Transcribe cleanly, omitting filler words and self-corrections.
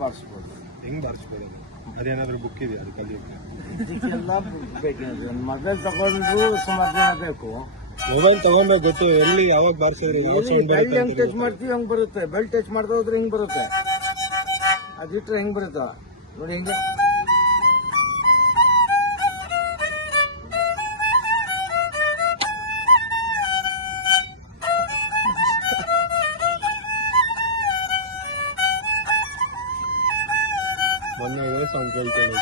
ಬಾರಿಸ್ಬೋದು. ಹೆಂಗ್ ಬಾರಿಸ್ಕೊಳ್ಳೋದು? ಅದೇನಾದ್ರು ಬುಕ್ ಇದೆಯಾ ಅದು ಕಲಿಯೋಕೆ? ಇದಕ್ಕೆಲ್ಲ ಬೇಕಾದ್ರೆ ಮೊಬೈಲ್ ತಗೊಂಡು ಸುಮಾರು ದಿನ ಬೇಕು. ಮೊಬೈಲ್ ತಗೊಂಡ್ಬೇಕು ಗೊತ್ತು, ಎಲ್ಲಿ ಯಾವಾಗ ಬಾರಿಸಿದ್ರೆ ಬೆಲ್ ಹೆಂಗ್ ಟಚ್ ಮಾಡ್ತೀವಿ ಹಂಗ್ ಬರುತ್ತೆ. ಬೆಲ್ ಟಚ್ ಮಾಡ್ತಾ ಹೋದ್ರೆ ಹಿಂಗ್ ಬರುತ್ತೆ, ಅದಿಟ್ರೆ ಹೆಂಗ್ ಬರುತ್ತ ನೋಡಿ ಹಿಂಗೆ. ಮೊನ್ನೆ ಸಾಂಗ್ ಕೇಳ್ಕೊಂಡು